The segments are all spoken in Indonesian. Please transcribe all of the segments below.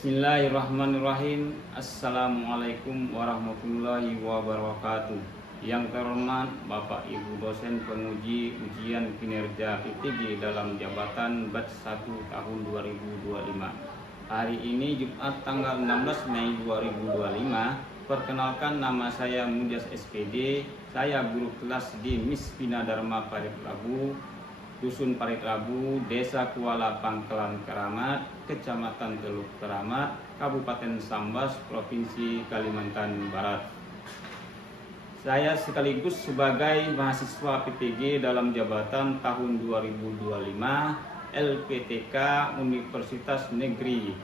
Bismillahirrahmanirrahim. Assalamualaikum warahmatullahi wabarakatuh. Yang terhormat Bapak Ibu dosen penguji ujian kinerja PTG dalam jabatan batch 1 tahun 2025. Hari ini Jumat tanggal 16 Mei 2025. Perkenalkan, nama saya Mudias SPD. Saya guru kelas di Mispina Dharma Parit Labu, Dusun Parit Labu, Desa Kuala Pangkelan Keramat, Kecamatan Teluk Keramat, Kabupaten Sambas, Provinsi Kalimantan Barat. Saya sekaligus sebagai mahasiswa PTG dalam jabatan tahun 2025 LPTK Universitas Negeri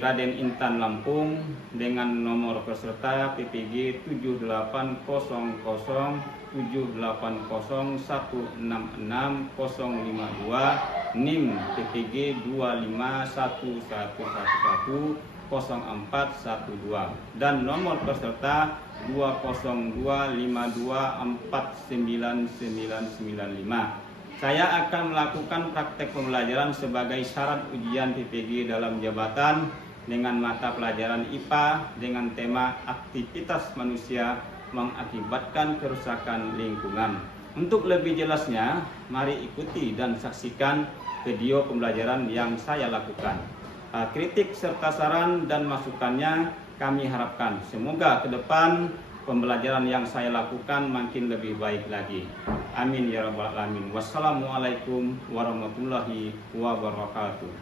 Raden Intan Lampung dengan nomor peserta PPG 78018016652, NIM PPG 251110412 dan nomor peserta 20252499995. Saya akan melakukan praktek pembelajaran sebagai syarat ujian PPG dalam jabatan dengan mata pelajaran IPA dengan tema aktivitas manusia mengakibatkan kerusakan lingkungan. Untuk lebih jelasnya, mari ikuti dan saksikan video pembelajaran yang saya lakukan. Kritik serta saran dan masukannya kami harapkan. Semoga ke depan pembelajaran yang saya lakukan makin lebih baik lagi. Amin ya rabbal alamin. Wassalamualaikum warahmatullahi wabarakatuh.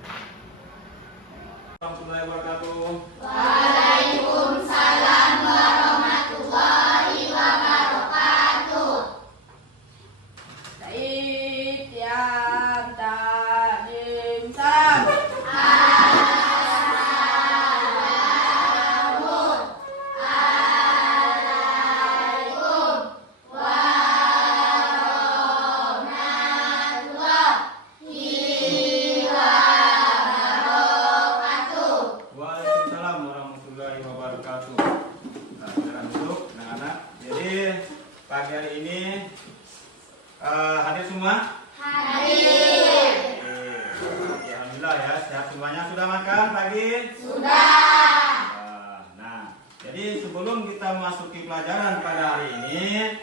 Warahmatullahi wabarakatuh. Waalaikumsalam warahmatullahi wabarakatuh. Said yang takdim sam. Pagi hari ini hadir semua? Hadir. Alhamdulillah ya, sehat semuanya. Sudah makan pagi? Sudah. Nah, jadi sebelum kita masuki pelajaran pada hari ini,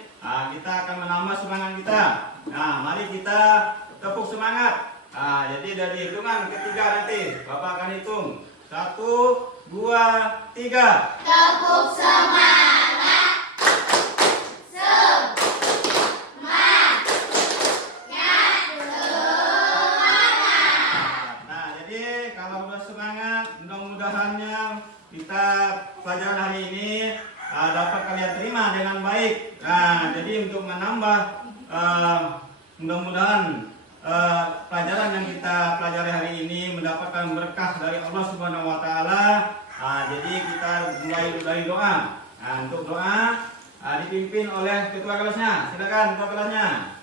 kita akan menambah semangat kita. Nah, mari kita tepuk semangat. Jadi dari hitungan ketiga nanti Bapak akan hitung 1, 2, 3. Tepuk semangat. Mudah-mudahannya kita pelajaran hari ini dapat kalian terima dengan baik. Nah, jadi untuk menambah mudah-mudahan pelajaran yang kita pelajari hari ini mendapatkan berkah dari Allah Subhanahu wa taala. Jadi kita mulai dari doa. Nah, untuk doa dipimpin oleh ketua kelasnya. Silakan ketua kelasnya.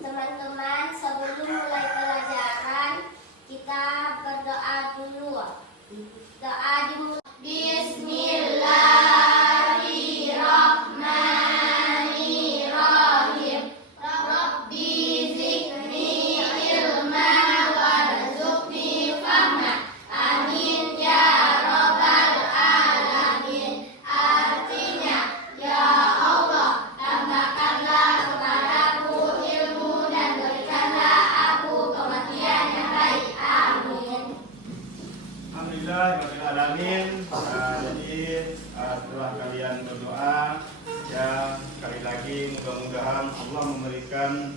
Teman-teman, sebelum mulai pelajaran kita berdoa dulu. Doa dimulai. Bismillahirrahmanirrahim. Rabbi zidni ilma warzuqni fahma. Amin ya rabbal alamin. Artinya, ya Allah, tambahkanlah kepadaku ilmu dan berikanlah aku kematian yang baik. Amin. Alhamdulillahirrahmanirrahim. Jadi setelah kalian berdoa, ya sekali lagi mudah-mudahan Allah memberikan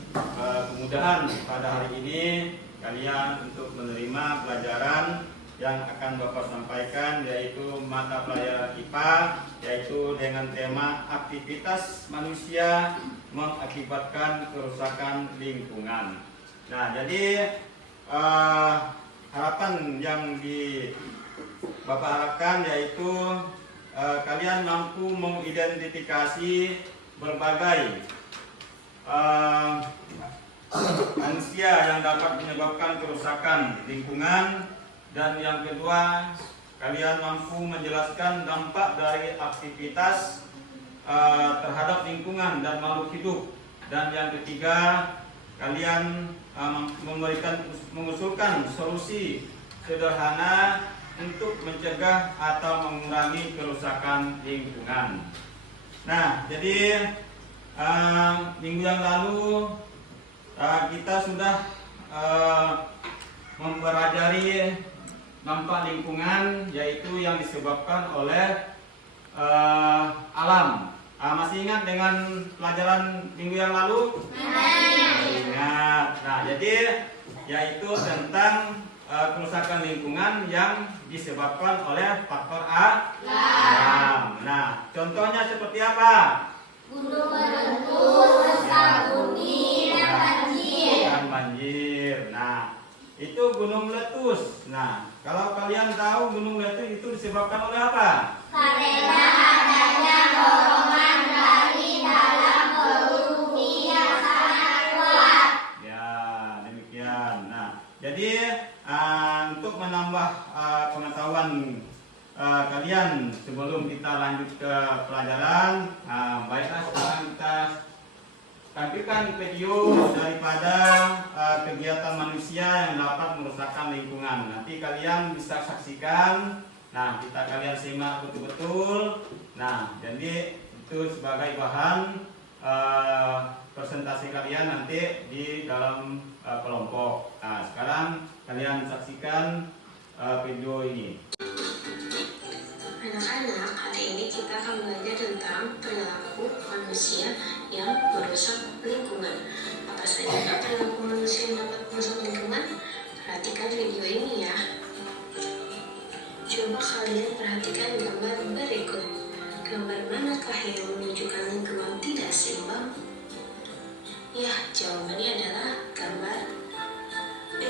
kemudahan pada hari ini kalian untuk menerima pelajaran yang akan Bapak sampaikan, yaitu mata pelajaran IPA, yaitu dengan tema aktivitas manusia mengakibatkan kerusakan lingkungan. Nah, jadi harapan yang Bapak harapkan yaitu kalian mampu mengidentifikasi berbagai manusia yang dapat menyebabkan kerusakan lingkungan, dan yang kedua kalian mampu menjelaskan dampak dari aktivitas terhadap lingkungan dan makhluk hidup, dan yang ketiga kalian mengusulkan solusi sederhana untuk mencegah atau mengurangi kerusakan lingkungan. Nah, jadi minggu yang lalu kita sudah mempelajari dampak lingkungan, yaitu yang disebabkan oleh alam. Masih ingat dengan pelajaran minggu yang lalu? Ingat. Nah, jadi yaitu tentang kerusakan lingkungan yang disebabkan oleh faktor alam. Nah, contohnya seperti apa? Gunung meletus, rusak bumi, dan banjir. Dan banjir. Nah, itu gunung meletus. Nah, kalau kalian tahu gunung meletus itu disebabkan oleh apa? Karena adanya dorongan dari dalam perut bumi yang sangat kuat. Ya, demikian. Nah, jadi untuk menambah pengetahuan kalian sebelum kita lanjut ke pelajaran, baiklah sekarang kita tampilkan video daripada kegiatan manusia yang dapat merusakkan lingkungan. Nanti kalian bisa saksikan. Nah, kalian simak betul-betul. Nah, jadi itu sebagai bahan presentasi kalian nanti di dalam kelompok. Nah, sekarang kalian saksikan video ini. Anak-anak, hari ini kita akan belajar tentang perilaku manusia yang merusak lingkungan. Apa saja perilaku manusia yang dapat merusak lingkungan? Perhatikan video ini ya. Coba kalian perhatikan gambar berikut. Gambar manakah yang menunjukkan lingkungan tidak seimbang? Ya, jawabannya adalah gambar B.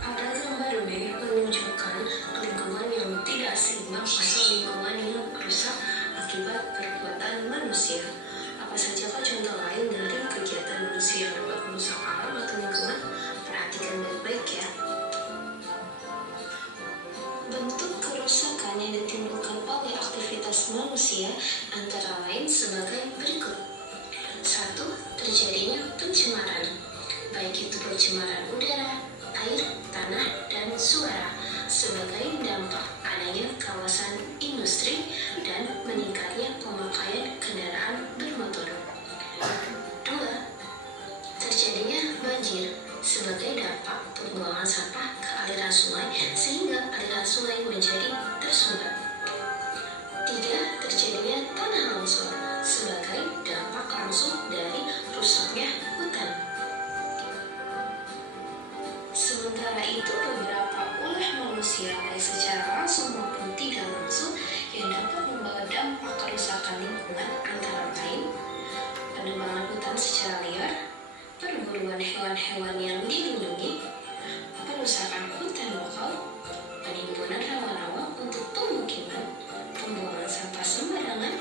Pada gambar B menunjukkan lingkungan yang tidak seimbang atau lingkungan yang rusak akibat perbuatan manusia. Apa sajakah contoh lain dari kegiatan manusia yang dapat merusak alam atau lingkungan? Perhatikan baik-baik ya. Bentuk kerusakan yang ditimbulkan oleh aktivitas manusia antara lain sebagai berikut. 1. Terjadinya pencemaran, baik itu pencemaran udara, air, tanah, dan suara sebagai dampak adanya kawasan industri dan meningkatnya pemakaian kendaraan bermotor. 2. Terjadinya banjir sebagai dampak pembuangan sampah ke aliran sungai sehingga aliran sungai menjadi tersumbat. 3. Terjadinya tanah longsor sebagai dampak langsung dari rusaknya hutan. Sementara itu, beberapa ulah manusia baik secara langsung maupun tidak langsung yang dapat membawa dampak kerusakan lingkungan antara lain penebangan hutan secara liar, perburuan hewan-hewan yang dilindungi, perusakan hutan lokal, penimbunan rawa-rawa untuk pemukiman, pembuangan sampah sembarangan,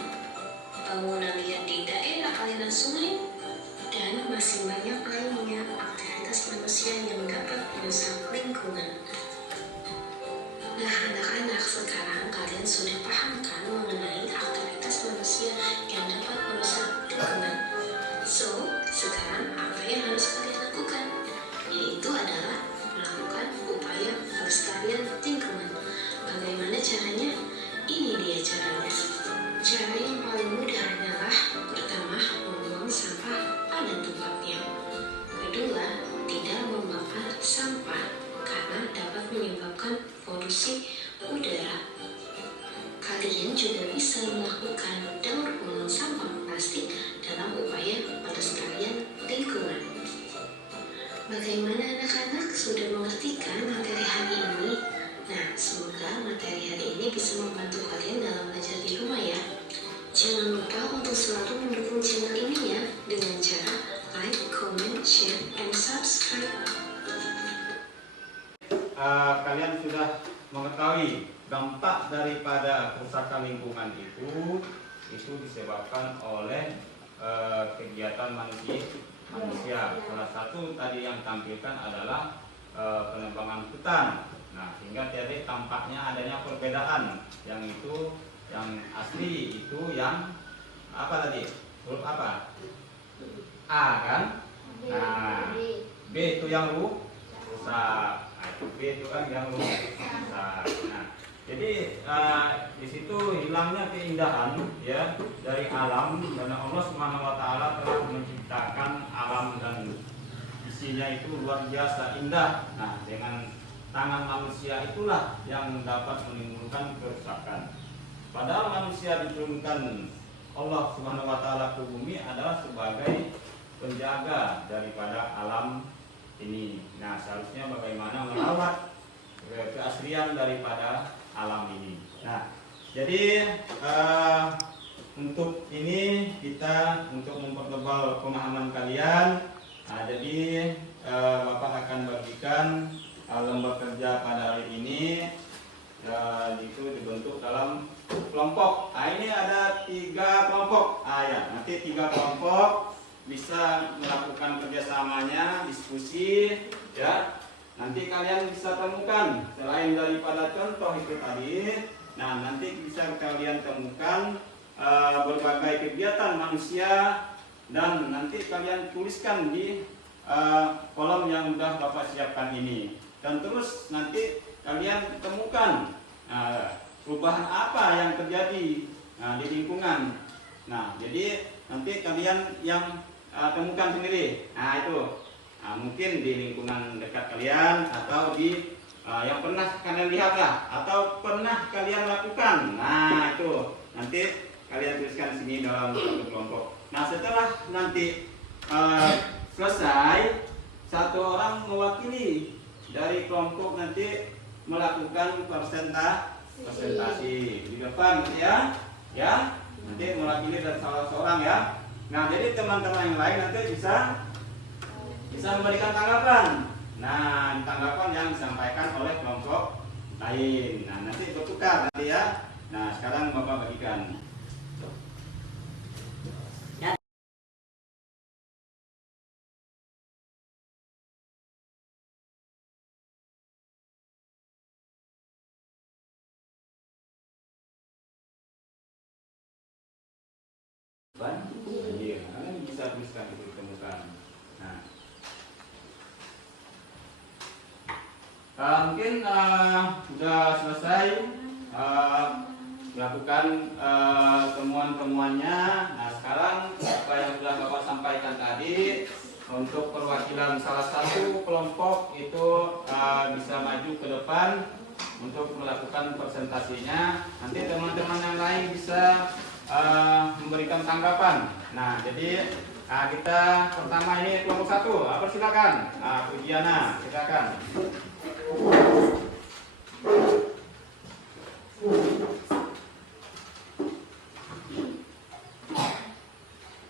bangunan liar di daerah aliran sungai, dan masih banyak lainnya aktivitas manusia yang dapat merusak lingkungan. Nah, anak-anak, sekarang kalian sudah paham kan mengenai aktivitas manusia yang dapat merusak lingkungan? So, sekarang apa yang harus kalian lakukan? Yaitu adalah melakukan upaya pelestarian lingkungan. Bagaimana caranya? Ini dia caranya. Cara yang paling mudah adalah pertama, membuang sampah pada tempatnya. Kedua, tidak membakar sampah karena dapat menyebabkan polusi udara. Kalian juga bisa melakukan daur ulang sampah plastik dalam upaya pelestarian lingkungan. Bagaimana anak-anak, sudah mengerti kan materi hari ini? Nah, semoga materi hari ini bisa membantu kalian dalam belajar di rumah ya. Jangan lupa untuk selalu mendukung channel ini ya dengan cara like, comment, share, and subscribe. Kalian sudah mengetahui dampak daripada kerusakan lingkungan itu disebabkan oleh kegiatan manusia. Salah satu tadi yang tampilkan adalah penebangan hutan. Nah, sehingga tadi tampaknya adanya perbedaan. Yang asli itu yang apa tadi? Huruf apa? A kan? Nah, B itu yang rusak. Nah, itu B itu kan yang rusak. Nah, jadi di situ hilangnya keindahan ya dari alam, karena Allah Subhanahu wa taala telah menciptakan alam dan isinya itu luar biasa indah. Nah, dengan tangan manusia itulah yang dapat menimbulkan kerusakan. Padahal manusia diturunkan Allah Subhanahu wa taala ke bumi adalah sebagai penjaga daripada alam ini. Nah, seharusnya bagaimana merawat keaslian daripada alam ini. Nah, jadi untuk ini kita untuk mempertebal pemahaman kalian. Nah, jadi Bapak akan bagikan lomba kerja pada hari ini. Itu dibentuk dalam kelompok. Nah, ini ada 3 kelompok. Ya, nanti 3 kelompok bisa melakukan kerjasamanya, diskusi, ya. Nanti kalian bisa temukan selain daripada contoh itu tadi. Nah, nanti bisa kalian temukan berbagai kegiatan manusia dan nanti kalian tuliskan di kolom yang sudah Bapak siapkan ini. Dan terus nanti kalian temukan perubahan apa yang terjadi di lingkungan. Nah, jadi nanti kalian yang temukan sendiri. Nah, itu mungkin di lingkungan dekat kalian atau di yang pernah kalian lihat lah atau pernah kalian lakukan. Nah, itu nanti kalian tuliskan sini dalam satu kelompok. Nah, setelah nanti selesai, satu orang mewakili dari kelompok nanti melakukan presentasi di depan ya, nanti mewakili dari salah seorang ya. Nah, jadi teman-teman yang lain nanti bisa memberikan tanggapan. Nah, tanggapan yang disampaikan oleh kelompok lain. Nah, nanti bertukar nanti ya. Nah, sekarang Bapak bagikan. Iya, bisa tuliskan itu ditemukan. Nah, mungkin sudah selesai melakukan temuan-temuannya. Nah, sekarang apa yang sudah Bapak sampaikan tadi untuk perwakilan salah satu kelompok itu bisa maju ke depan untuk melakukan presentasinya. Nanti teman-teman yang lain bisa memberikan tanggapan. Nah, jadi kita pertama ini kelompok 1. Persilakan, Pujiana, silakan.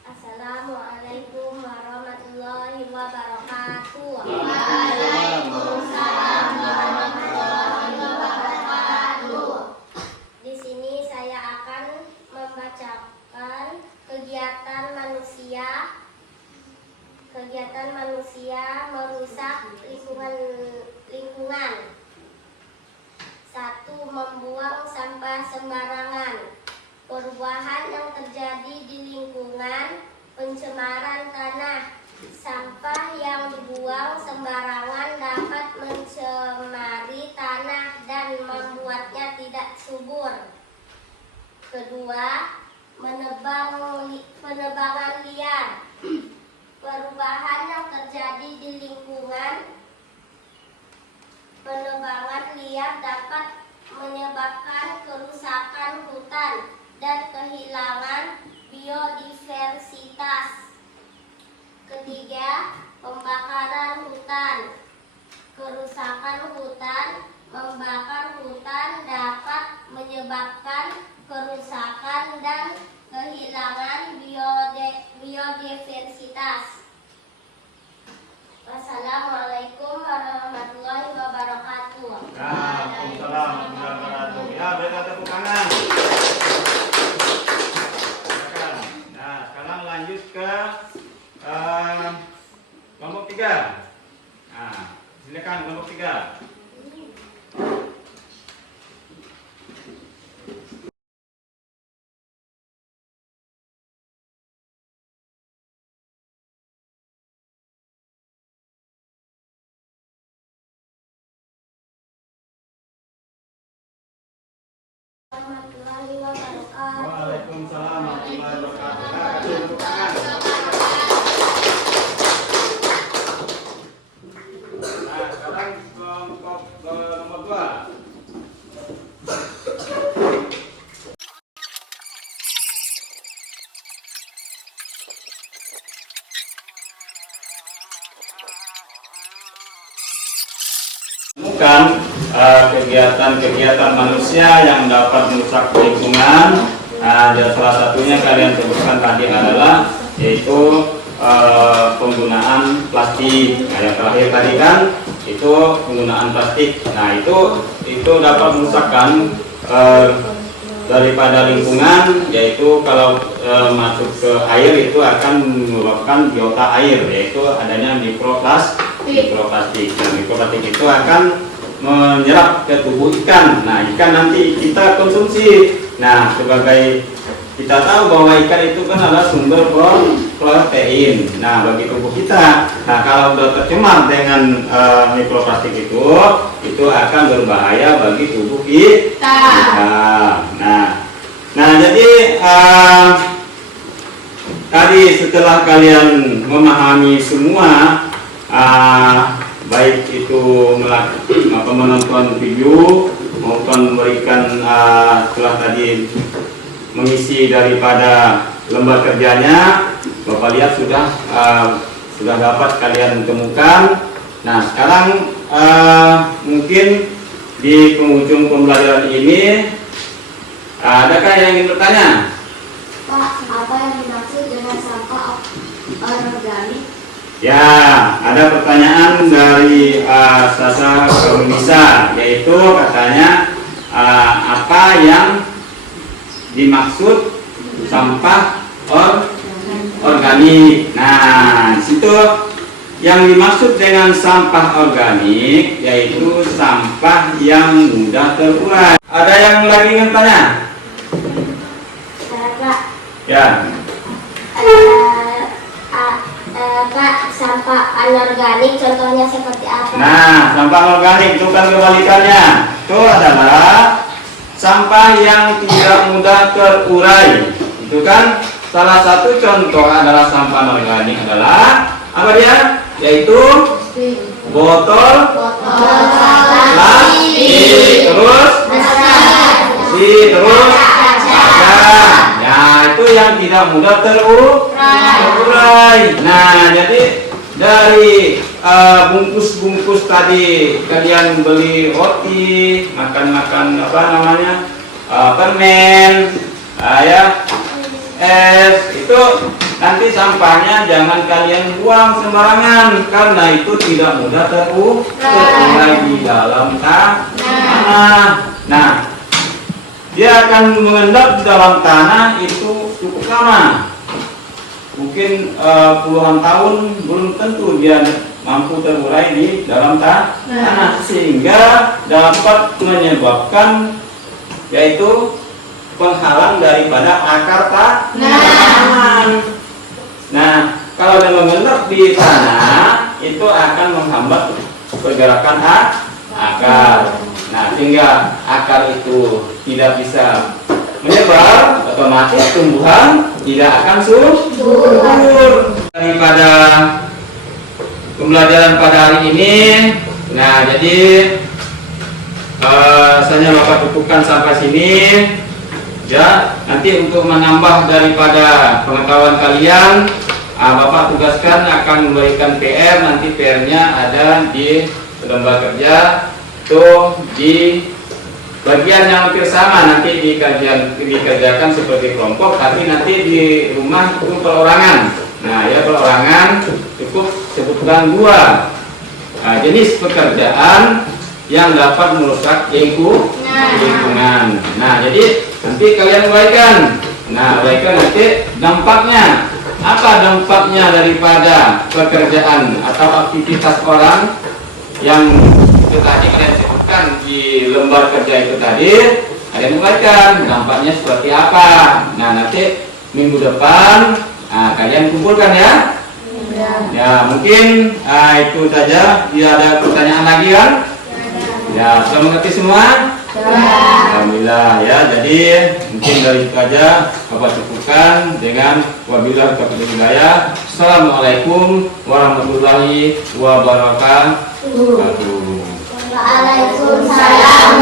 Assalamualaikum warahmatullahi wabarakatuh. Waalaikumsalam warahmatullahi wabarakatuh. Di sini saya akan membacakan kegiatan manusia merusak lingkungan. 1. Membuang sampah sembarangan. Perubahan yang terjadi di lingkungan, pencemaran tanah. Sampah yang dibuang sembarangan dapat mencemari tanah dan membuatnya tidak subur. 2. Penebangan liar. Perubahan yang terjadi di lingkungan, penebangan liar dapat menyebabkan kerusakan hutan dan kehilangan biodiversitas. 3. Pembakaran hutan. Kerusakan hutan, membakar hutan dapat menyebabkan kerusakan dan kehilangan biodiversitas. Wassalamualaikum warahmatullahi wabarakatuh. Waalaikumsalam warahmatullahi wabarakatuh. Ya, berikan tepuk tangan. Nah, sekarang lanjut ke kelompok 3. Nah, silakan kelompok 3. warahmatullahi wabarakatuh. Waalaikumsalam warahmatullahi wabarakatuh. Kasih tepuk tangan. Nah, sekarang kelompok nomor 2. Bukan kegiatan-kegiatan manusia yang dapat merusak lingkungan. Salah satunya kalian sebutkan tadi adalah yaitu penggunaan plastik. Nah, yang terakhir tadi kan itu penggunaan plastik. Nah, itu dapat merusakkan daripada lingkungan, yaitu kalau masuk ke air itu akan menyebabkan biota air, yaitu adanya mikroplastik. Nah, mikroplastik itu akan menyerap ke tubuh ikan. Nah, ikan nanti kita konsumsi. Nah, sebagai kita tahu bahwa ikan itu kan adalah sumber protein. Nah, bagi tubuh kita. Nah, kalau sudah tercemar dengan mikroplastik itu akan berbahaya bagi tubuh kita. Nah, jadi tadi setelah kalian memahami semua, baik itu menonton video maupun memberikan setelah tadi mengisi daripada lembar kerjanya, Bapak lihat sudah dapat kalian temukan. Nah, sekarang mungkin di penghujung pembelajaran ini adakah yang ingin bertanya? Pak, apa yang dimaksud dengan sampah organik? Ya, ada pertanyaan dari Sasa Kaunisa, yaitu katanya apa yang dimaksud sampah organik. Nah, situ yang dimaksud dengan sampah organik yaitu sampah yang mudah terurai. Ada yang lagi ingin tanya? Pak. Ya. Pak, sampah anorganik contohnya seperti apa? Nah, sampah organik itu kan kebalikannya. Itu adalah sampah yang tidak mudah terurai. Itu kan salah satu contoh adalah sampah organik adalah apa dia? Yaitu botol plastik, terus terus ya, itu yang tidak mudah terurai. Nah, jadi dari bungkus-bungkus tadi kalian beli roti, makan apa namanya, permen, ya, es, itu nanti sampahnya jangan kalian buang sembarangan karena itu tidak mudah terurai di dalam tanah. Nah, dia akan mengendap di dalam tanah itu cukup lama, mungkin puluhan tahun, belum tentu dia mampu terurai di dalam tanah, sehingga dapat menyebabkan yaitu penghalang daripada akar tanaman. Nah, kalau dia mengendap di tanah itu akan menghambat pergerakan akar. Nah, sehingga akar itu tidak bisa menyebar, otomatis tumbuhan tidak akan subur. Daripada pembelajaran pada hari ini, nah jadi saya Bapak cukupkan sampai sini. Ya, nanti untuk menambah daripada pengetahuan kalian, Bapak tugaskan akan memberikan PR. Nanti PR-nya ada di lembar kerja. Itu di bagian yang hampir sama, nanti dikerjakan seperti kelompok, tapi nanti di rumah itu perorangan. Nah, ya perorangan cukup sebutkan 2 jenis pekerjaan yang dapat merusak lingkungan. Nah, jadi nanti kalian uraikan. Nah, uraikan nanti dampaknya. Apa dampaknya daripada pekerjaan atau aktivitas orang yang itu tadi kalian sebutkan di lembar kerja itu tadi, kalian uraikan dampaknya seperti apa. Nah, nanti minggu depan kalian kumpulkan ya. Ya, mungkin itu saja. Tidak ada pertanyaan lagi kan? Ya, sudah mengerti semua? Alhamdulillah ya. Jadi mungkin dari itu aja Bapak cukupkan dengan wabillahi taufiq wal hidayah. Assalamualaikum warahmatullahi wabarakatuh. Waalaikumsalam